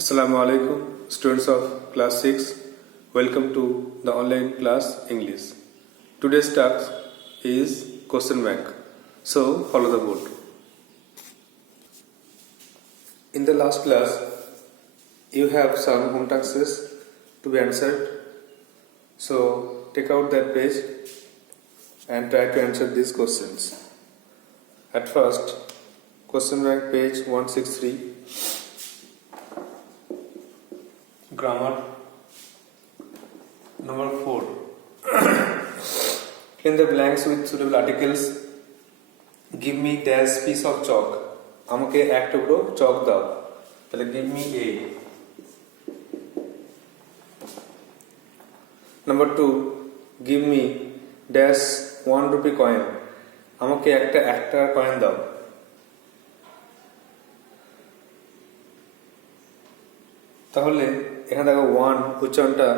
Assalamu alaikum, students of class 6. Welcome to the online class English. Today's task is question bank. So follow the board. In the last class, you have some home tasks to be answered. So take out that page and try to answer these questions. At first, question bank page 163. Grammar. Number 4. Fill in the blanks with suitable articles. Give me dash piece of chalk. আমাকে এক টুকরো চক দাও। তাহলে give me a. Number 2. Give me dash 1 rupee coin. আমাকে একটা টাকার কয়েন দাও। তাহলে এখানে দেখো ওয়ান উচ্চারণটা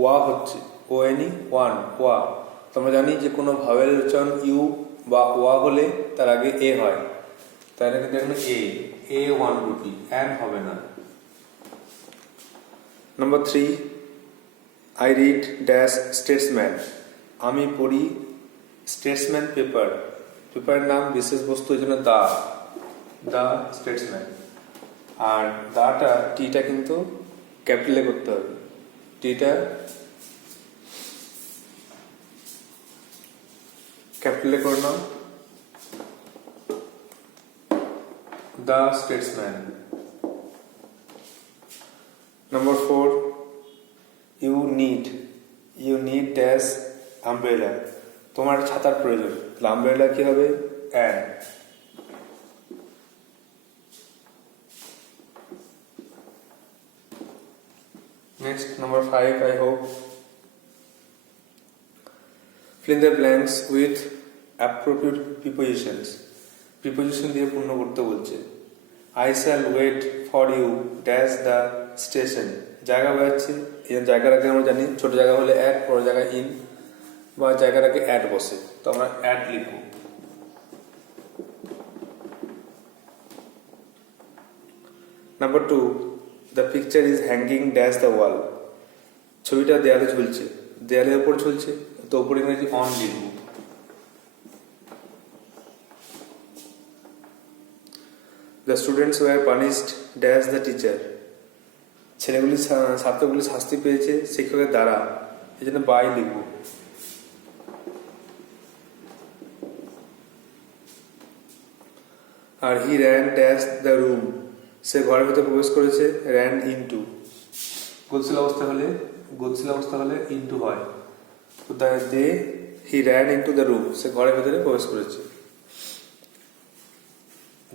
ওয়া হচ্ছে ও এনি ওয়ান ওয়া। তোমরা জানি যে কোনো ভাওয়েল উচ্চারণ ইউ বা ওয়া হলে তার আগে এ হয়, তাহলে কিন্তু এখানে এ 1 রুপি, অ্যান হবে না। নাম্বার 3. I read dash Statesman. আমি পড়ি স্টেটসম্যান পেপার। পেপারের নাম বিশেষ বস্তু, এই জন্য দা স্টেটসম্যান। আর দাটা টিটা কিন্তু ক্যাপিটালে করতে হবে। টিটা ক্যাপিটালে করে নাও, the Statesman. Number 4. You need dash umbrella. তোমার ছাতার প্রয়োজন, তাহলে আমব্রেলা কি হবে? An. Next, number 5, I hope. Fill in the blanks with appropriate prepositions. Preposition দিয়ে পূর্ণ করতে বলছে। I shall wait for you dash the station. জায়গা বোঝাচ্ছে, এই জায়গার আগে আমরা জানি ছোট জায়গা হলে অ্যাট, বড় জায়গায় ইন, বা জায়গার আগে অ্যাট বসে, তো আমরা অ্যাট লিখব। Number 2. The picture is hanging dash the wall. ছবিটা দেয়ালে ঝুলছে, দেয়ালের উপর ঝুলছে, তো উপরে ইংরেজি অন লিখব। The students were punished dash the teacher. ছাত্রগুলি শাস্তি পেয়েছে শিক্ষকের দ্বারা, এই জন্য বাই লিখব। আর he ran dash the room. সে ঘরের ভিতরে প্রবেশ করেছে, ran into। গতিশীল অবস্থা হলে ইনটু হয়, তো he ran into the room, সে ঘরের ভিতরে প্রবেশ করেছে।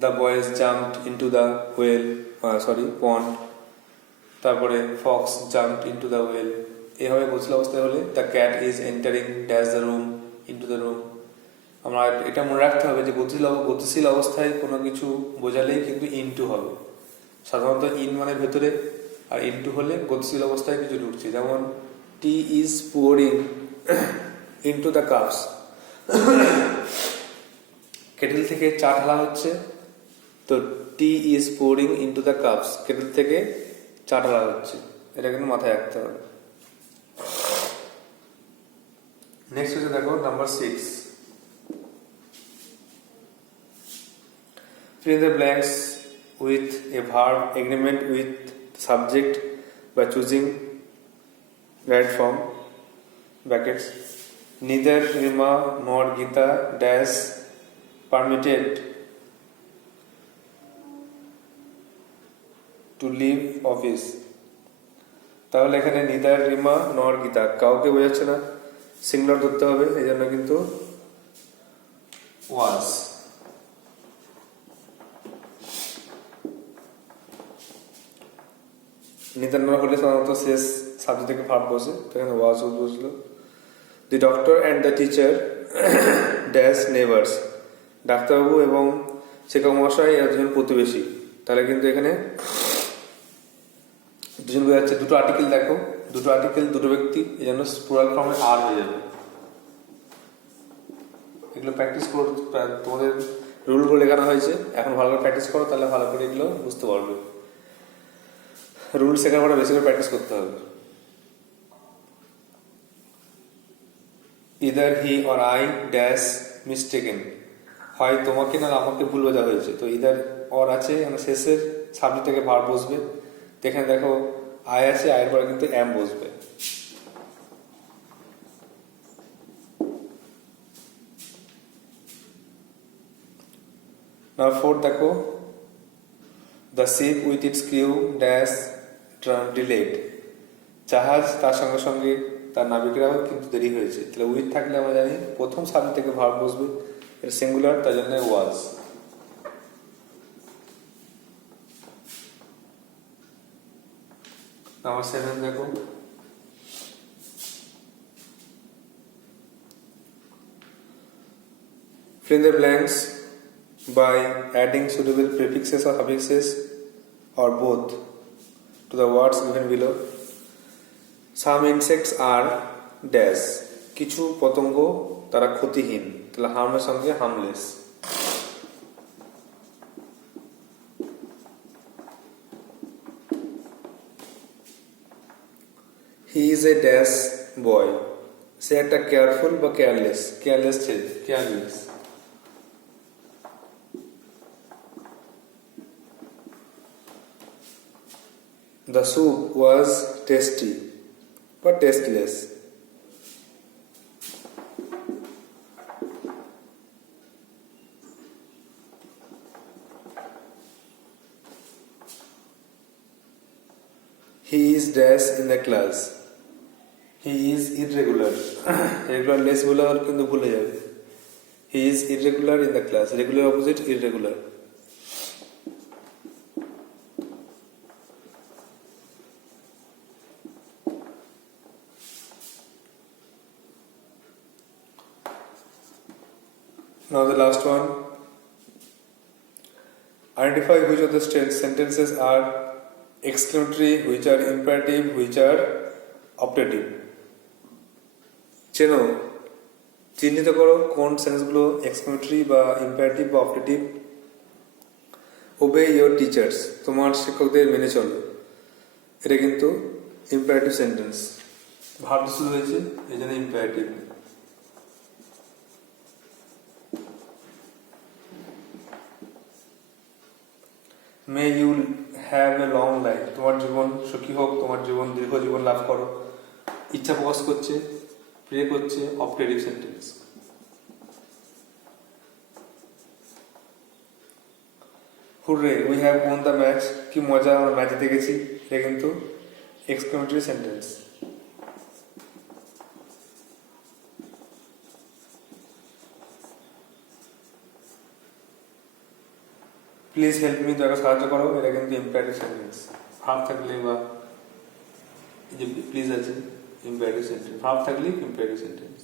the boys jumped into the pond। তারপরে fox jumped into the well। এভাবে গতিশীল অবস্থায় হলে the cat is entering dash the room into the room। আমরা এটা মনে রাখতে হবে যে গতিশীল অবস্থায় কোনো কিছু বোঝালেই কিন্তু ইনটু হবে। সাধারণত ইন মানে ভেতরে, আর ইনটু হলে গতিশীল অবস্থায় কিছু ঢুকছে, যেমন tea is pouring into the cups. Kettle থেকে চা ঢালা হচ্ছে, তো tea is pouring into the cups, kettle থেকে চা ঢালা হচ্ছে, এটা কিন্তু মাথায় রাখতে হবে। নেক্সট হচ্ছে দেখো নাম্বার 6. Fill in the blanks with a verb agreement with subject by choosing right form brackets. Neither Rima nor Gita dash permitted to leave office. তাহলে এখানে neither Rima nor Gita কাউকে বোঝাচ্ছে না, সিঙ্গুলার ধরতে হবে, এই জন্য কিন্তু was। নিদান হলে সাধারণত শেষ সাবজেক্ট থেকে ভার্ব বসে, তো এখানে ওয়াজ বসলো। The doctor and the teacher dash neighbours. ডাক্তারবাবু এবং শিক্ষক মহাশয় এরা দুজন প্রতিবেশী, তাহলে কিন্তু এখানে দুজন বোঝাচ্ছে। দুটো আর্টিকেল দেখো, দুটো আর্টিকেল দুটো ব্যক্তি, এই জন্য প্লুরাল ফর্মে আর হয়ে যাবে। এগুলো প্র্যাকটিস করো, তোমাদের রুলগুলো লেখানো হয়েছে, এখন ভালো করে প্র্যাকটিস করো, তাহলে ভালো করে এগুলো বুঝতে পারবে। রুল শেখার পরে বেশি করে প্র্যাকটিস করতে হবে। Either he or I dash mistaken, হয় তোমাকে না আমাকে ভুল বোঝা হয়েছে। তো ইদার অর আছে, মানে শেষের সাবজেক্ট থেকে ভার্ব বসবে। তো এখানে দেখো আই আছে, আয়ের পরে কিন্তু এম বসবে। নাম্বার 4 দেখো, the ship with its crew dash delayed, জাহাজ তার সঙ্গে সঙ্গে তার নাবিকেরাও কিন্তু দেরি হয়েছে। তাহলে উইথ থাকলে আমরা জানি প্রথম সাবজেক্ট থেকে ভার্ব বসবে, এটা সিঙ্গুলার, তার জন্য ওয়াজ। নাম্বার 7 দেখো, fill in the blanks by adding suitable prefixes or suffixes or both to the words given below. Some insects are dash, কিছু পতঙ্গ তারা ক্ষতিহীন, তাহলে হার্মের সঙ্গে harmless. He is a dash boy, সে একটা কেয়ারফুল বা কেয়ারলেস, কেয়ারলেস ছেলে, careless. The soup was tasty but tasteless. He is dash in the class. He is irregular. Regular less বলে আর কিন্তু ভুলে যাবে। He is irregular in the class. Regular opposite irregular. Now the last one. Identify which of the sentences are exclamatory, which are imperative, which are optative. চেনো, চিহ্নিত করো কোন সেন্টেন্সগুলো এক্সক্লেমেটরি বা ইম্পারেটিভ বা অপটেটিভ। ওবে ইয়োর টিচার্স, তোমার শিক্ষকদের মেনে চলো, এটা কিন্তু ইম্পারেটিভ সেন্টেন্স, ভার্ব শুরু হয়েছে এই জন্য imperative. May you have a long life, তোমার জীবন সুখী হোক, তোমার জীবন দীর্ঘ জীবন লাভ করো, ইচ্ছা প্রকাশ করছে, প্রে করছে, optative sentence. Hurray we have won the match, কি মজা আমরা ম্যাচ জিতে গেছি, এটা কিন্তু exclamatory sentence. Please help me, দয়া সাহায্য করো, এটা কিন্তু ইম্পারেটিভ সেন্টেন্স। ভার্ব থাকলে বা এই যে প্লিজ আছে ইম্পারেটিভ সেন্টেন্স, ভার্ব থাকলে ইম্পারেটিভ সেন্টেন্স।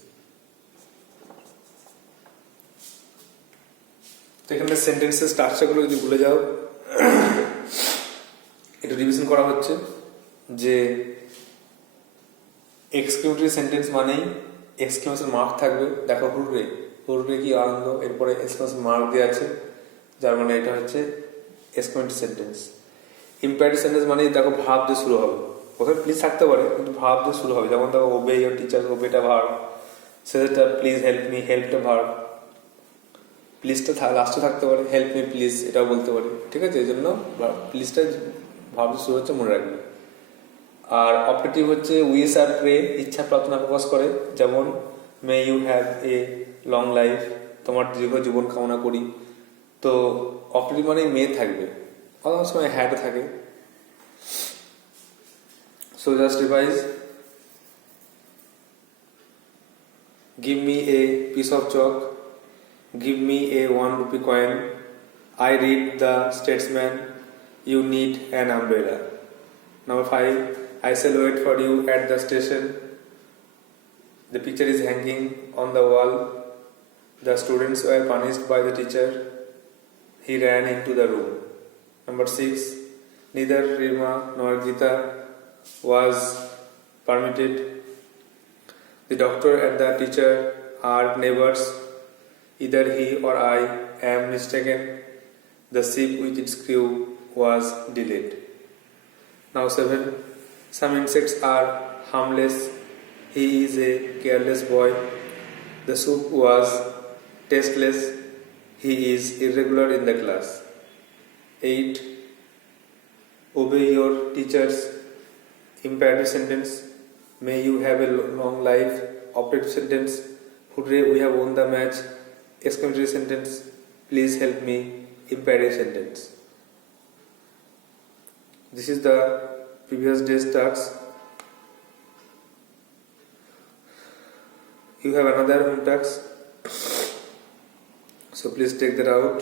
তো এখানে সেন্টেন্সের স্ট্রাকচারগুলো যদি ভুলে যাও, এটা রিভিশন করা হচ্ছে যে এক্সক্লেমেটরি সেন্টেন্স মানেই এক্সক্লেমেশন মার্ক থাকবে। দেখো হুররে, হুররে কি আনন্দ, এরপরে এক্সক্লেমেশন মার্ক দেওয়া আছে, যার মানে এটা হচ্ছে এক্সক্লেমেটরি সেন্টেন্স। ইম্পারেটিভ সেন্টেন্স মানে দেখো ভার্ব দিয়ে শুরু হবে, ওখানে প্লিজ থাকতে পারে কিন্তু ভার্ব দিয়ে শুরু হবে। যেমন দেখো ওবে ইয়োর টিচার, ওবেটা ভার্ব, সেটা প্লিজ হেল্প মি, হেল্পটা ভার্ব, প্লিজটা লাস্টে থাকতে পারে, হেল্প মি প্লিজ এটাও বলতে পারে, ঠিক আছে। এই জন্য প্লিজটা ভার্ব দিয়ে শুরু হচ্ছে, মনে রাখবে। আর অপটেটিভ হচ্ছে উইশ আর প্রে, ইচ্ছা প্রার্থনা প্রকাশ করে, যেমন may you have a long life, তোমার দীর্ঘ জীবন কামনা করি। তো অপটেটিভ মানে মে থাকবে, অনেক সময় হ্যাড থাকে। So just revise. Give me a piece of chalk. Give me a 1 rupee coin. I read the Statesman. You need an umbrella. Number 5. I shall wait for you at the station. The picture is hanging on the wall. The students were punished by the teacher. He ran into the room. Number 6. Neither Rima nor Gita was permitted. The doctor and the teacher are neighbors. Either he or I am mistaken. The ship with its crew was delayed. Now 7. Some insects are harmless. He is a careless boy. The soup was tasteless. He is irregular in the class. 8. Obey your teachers. Imperative sentence. May you have a long life. Operative sentence. Hooray, we have won the match. Exclamatory sentence. Please help me. Imperative sentence. This is the previous day's task. You have another home task, so please take that out.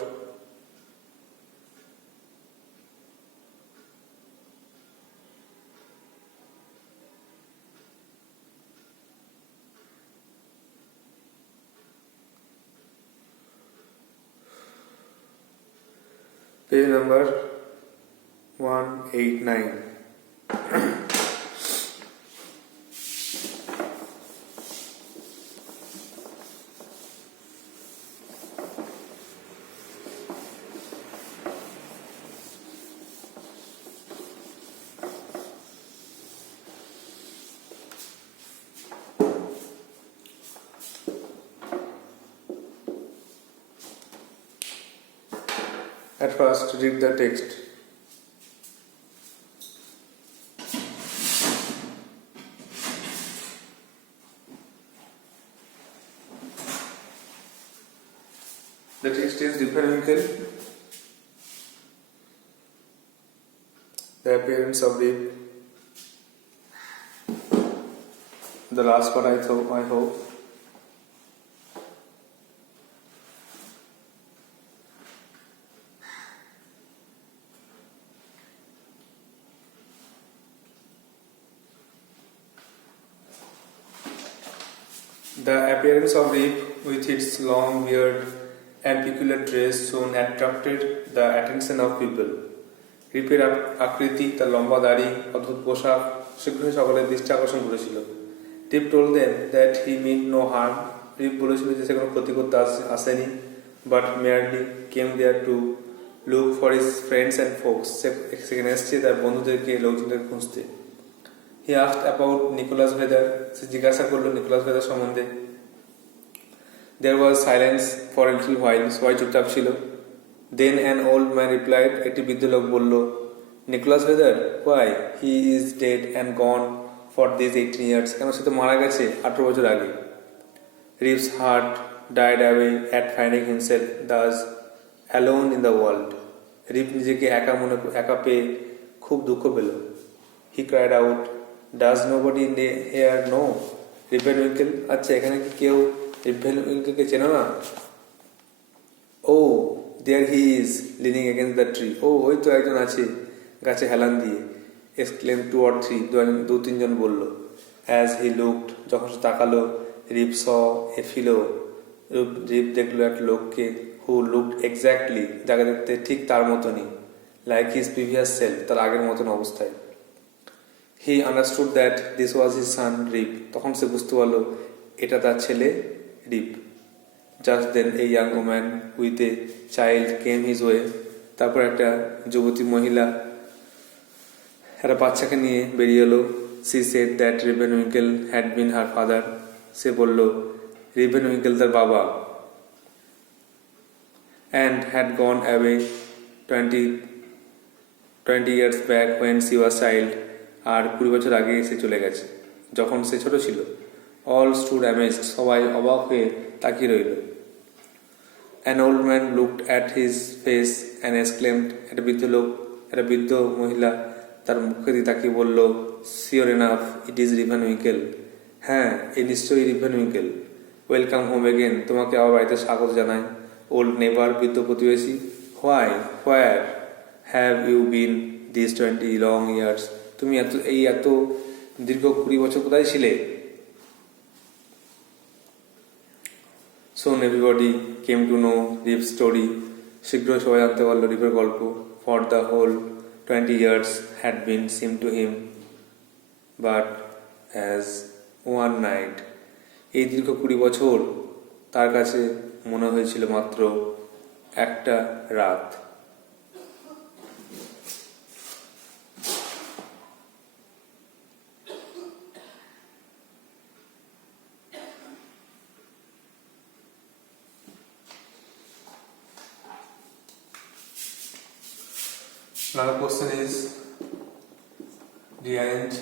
Page number 189. At first, read the text. The text is Ripper-Winkle. The appearance of Rip. The last part I hope. The appearance of Rip with its long beard and peculiar dress soon attracted the attention of people. রিপের আকৃতি, তার লম্বা দাড়ি, অদ্ভুত পোশাক শীঘ্রই সকলের দৃষ্টি আকর্ষণ করেছিল। টিপ told them that he meant no harm. রিপ বলেছিল যে সে কোনো ক্ষতি করতে আসেনি, but merely came there to look for his friends and folks. সেখানে এসেছে তার বন্ধুদেরকে, লোকজনদের খুঁজতে। He asked about Nicholas Vedder. সে জিজ্ঞাসা করলো নিকোলাস ভেদার সম্বন্ধে। There was silence for a little while. সবাই চুপচাপ ছিল। Then an old man replied. একটি বৃদ্ধ লোক বলল, Nicholas Vedder? Why? He is dead and gone for these 18 years. কেন সে তো মারা গেছে 18 বছর আগে। Rip's heart died away at finding himself thus alone in the world. রিপ নিজেকে একা পেয়ে খুব দুঃখ পেল। He cried out, Does nobody here know Ripper-Winkle? আচ্ছা, এখানে কি কেউ Ripper-Winkle-কে চেনো না? Oh, there he is, leaning against the tree. ওই তো একজন আছে গাছে হেলান দিয়ে। Exclaimed 2 or 3. 2-3 জন বলল। As he looked, যখন সে তাকালো, Rip saw a fellow. রিপ দেখলো একটা লোককে, who looked exactly, যাকে দেখতে ঠিক তার মতনই, like his previous self, তার আগের মতন অবস্থায়। He understood that this was his son Rip. তখন সে বুঝতে পারলো এটা তার ছেলে Rip. Just then a young woman with a child came his way. তারপর একটা যুবতী মহিলা একটা বাচ্চাকে নিয়ে বেরিয়ে এলো। She said that Ripper-Winkle had been her father. সে বলল Ripper-Winkle তার বাবা। And had gone away 20 years back when she was child. আর 20 বছর আগে সে চলে গেছে যখন সে ছোট ছিল। All stood amazed. সবাই অবাক হয়ে তাকিয়ে রইল। An old man looked at his face and exclaimed. একটা বৃদ্ধ মহিলা তার মুখে দিয়ে তাকিয়ে বলল, Sure enough, it is Ripper-Winkle. হ্যাঁ, এই নিশ্চয়ই Ripper-Winkle. Welcome home again. তোমাকে আবার বাড়িতে স্বাগত জানাই। Old neighbor, বৃদ্ধ প্রতিবেশী। Why? Where have you been these 20 long years? তুমি এত দীর্ঘ 20 বছর কোথায় ছিলে? Soon everybody came to know Rip's story. শীঘ্রই সবাই জানতে পারল রিপের গল্প। For the whole 20 years had been seemed to him but as one night. এই দীর্ঘ 20 বছর তার কাছে মনে হয়েছিল মাত্র একটা রাত। Now the question is rearrange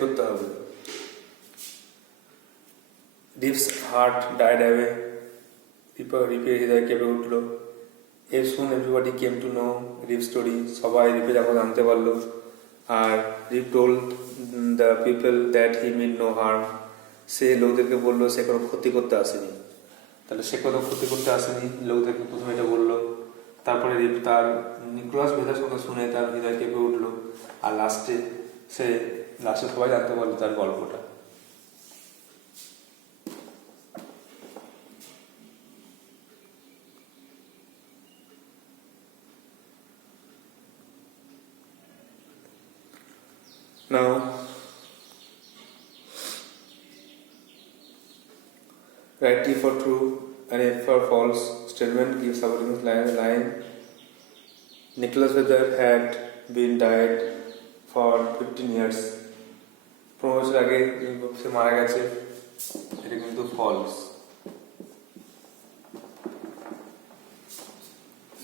করতে হবে। Reeves' heart died away. রিপের হৃদয় কেঁপে উঠল। soon everybody came to know Reeves' story. সবাই রিপের কথা জানতে পারলো। আর Reeves told the people that he meant no harm. সে লোকদেরকে বললো সে কোনো ক্ষতি করতে আসেনি। তাহলে সে কোনো ক্ষতি করতে আসেনি, লোকদেরকে প্রথমে এটা বললো। তারপরে রিপ তার নিকোলাস বেথের কথা শুনে তার হৃদয় কেঁপে উঠলো। আর লাস্টে সবাই জানতে পারলো তার গল্পটা। Now, write T for true and F for false statement gives subordinates line. Nicholas Weather had been died for 15 years. 15 বছর আগে সে মারা গেছে, এটা কিন্তু ফলস।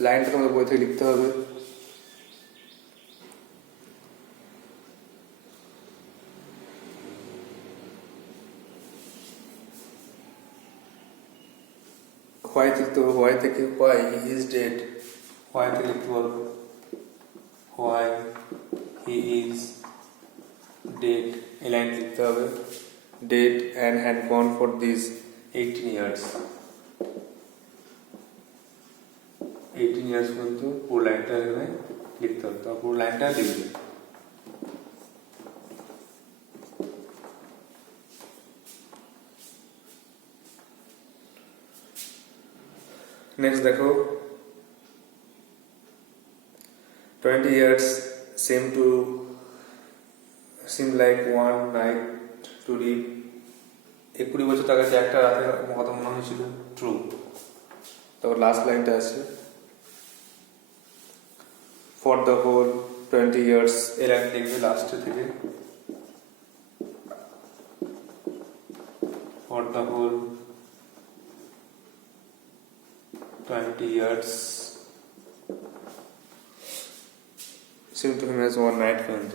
লাইনটা তোমাদের বই থেকে লিখতে হবে। হোয়াই লিখতে হবে, হোয়াই থেকে why he is dead, why থেকে লিখতে পারবো হোয়াই হি ইজ ডেড, এই লাইন লিখতে হবে। Dead and had gone for this 18 years, 18 years পর্যন্ত পুরো লাইনটা এখানে লিখতে হবে। তো পুরো লাইনটা লিখবে। নেক্সট দেখো, 20 years seem like one night to read. 20 বছর তার কাছে একটা রাতের কথা মনে হয়েছিল, ট্রু। তারপর লাস্ট লাইনটা আছে ফর দ্য হোল 20 years, এই লাইন দেখবে লাস্টে থেকে। For the whole 20 years seemed to him as one night পর্যন্ত।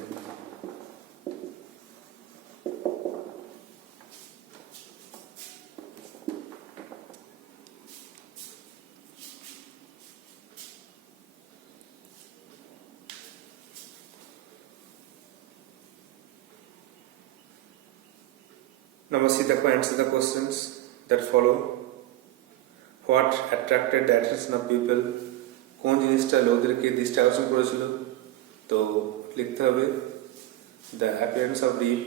Now see the answer the questions that follow. What attracted the attention of people? কোন জিনিসটা লোকদেরকে দৃষ্টি আকর্ষণ করেছিল? তো লিখতে হবে the appearance of Reeve,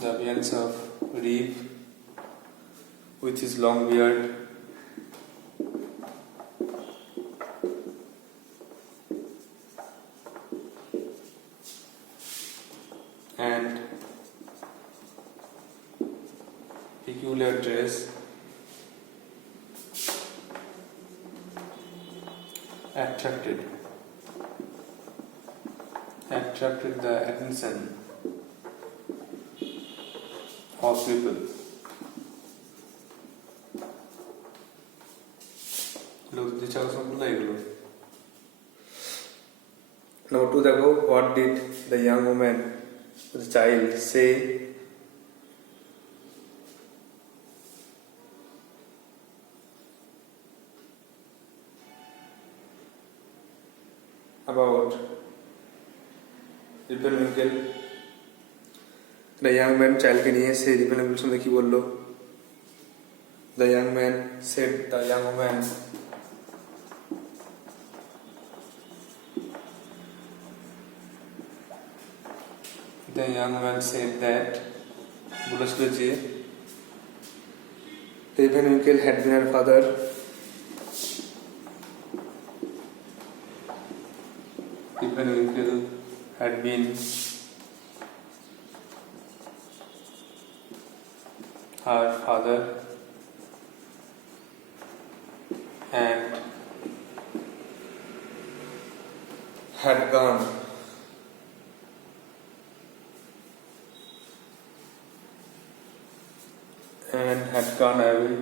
the appearance of Reeve with his long beard, and peculiar dress, attracted the attention of people. লোক যে চাকরি এগুলো। Number 2 দেখো, what did the young woman, the child, say about repel Winkel? The young man চাইল্ডকে নিয়ে সে repel Winkel সঙ্গে কি বললো? The young man said, the young woman said that বলেছিল যে repel Winkel had been her father, Rip and Winkle had been her father and had gone and had gone away.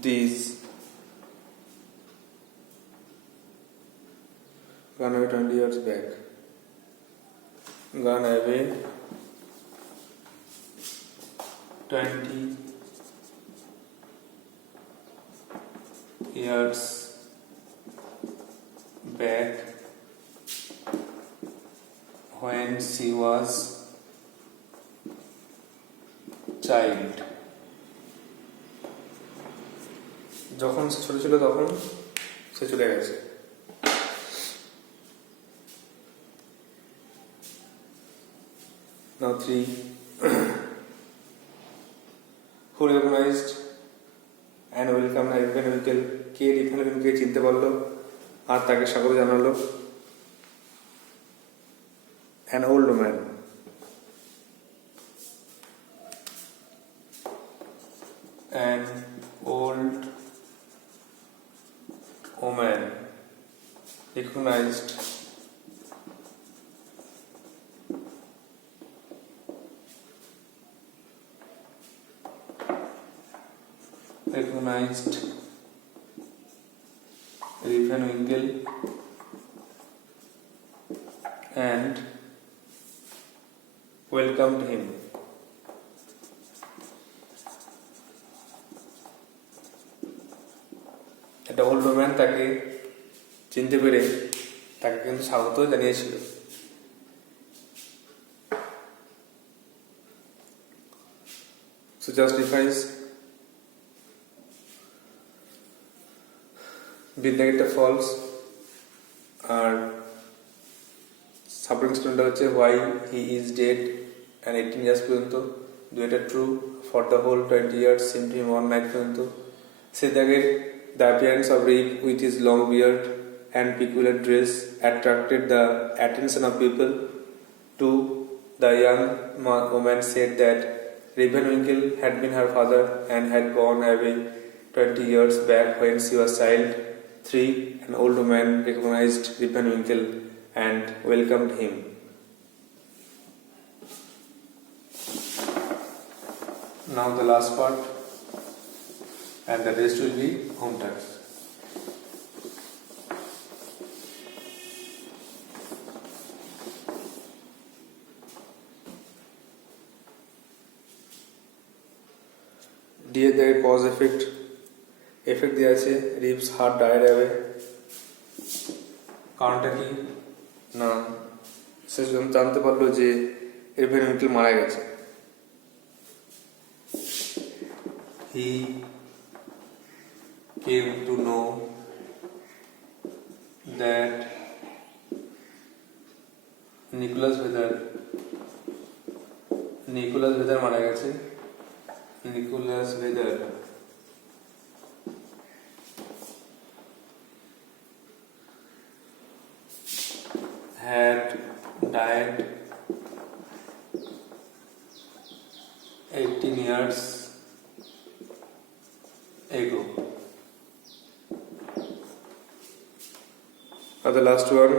These gone away 20 years back. Gone away 20 years back when she was child. যখন সে ছোট ছিল তখন সে চলে গেছে। Now 3. Who recognized and welcomed Ripon Winkle? কে রিপন উইঙ্কেলকে চিনতে পারলো আর তাকে স্বাগত জানালো? An old man. An old woman recognized Ripon Winkle and welcomed him. একটা ওল্ড ম্যান তাকে চিনতে পেরে তাকে কিন্তু স্বাগত জানিয়েছিল। So justifies বিদ্যাগীরটা ফলস আর সাবজেক্ট স্টেটমেন্টটা হচ্ছে why he is dead and 18 years পর্যন্ত। দুইটা true for the whole 20 years seem to him one night পর্যন্ত। সিদ্ধাগের the appearance of Rip with his long beard and peculiar dress attracted the attention of people to the young woman said that Ripon Winkle had been her father and had gone away 20 years back when she was child. 3. An old woman recognized Ripon Winkle and welcomed him. Now the last part, and the rest will be home task. দিয়ে দেয় cause effect দিয়ে আছে ribs heart died away. কারণটা কি না সে জানতে পারলো যে রিপন উইঙ্কেল মারা গেছে। He came to know that Nicholas Vedder মারা গেছে। Nicholas Vedder had died 18 years ago. And the last one,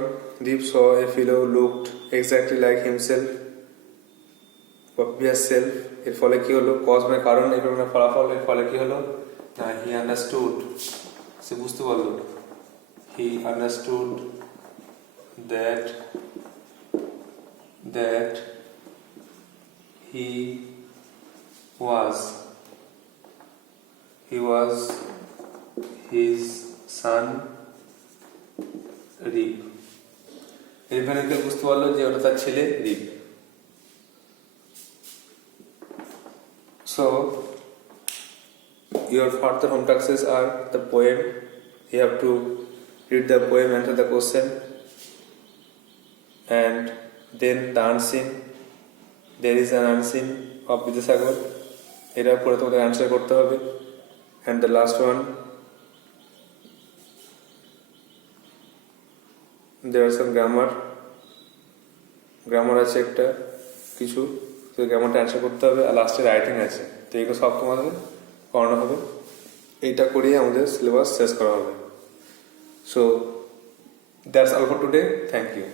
Deep saw a fellow looked exactly like himself. Obvious self. এর ফলে কি হলো? কজ মানে কারণ, এর মানে ফলাফল। এর ফলে কি হলো? না, হি আন্ডারস্টুড, সে বুঝতে পারলো। He understood that he was his son Rip. Rip Van Winkle বুঝতে পারলো যে ওটা তার ছেলে রিপ। So, your further home tasks are the poem. You have to read the poem, answer the question, and then the unseen. There is an unseen of Vidyasagar. এটার পরে তোমাদের অ্যান্সার করতে হবে। And the last one, there are some grammar আছে একটা কিছু, তো গ্রামারটা অ্যান্সার করতে হবে। আর লাস্টে রাইটিং আছে, তো এগুলো সব তোমাদের করানো হবে। এইটা করিয়ে আমাদের সিলেবাস শেষ করা হবে। So that's all for today. Thank you.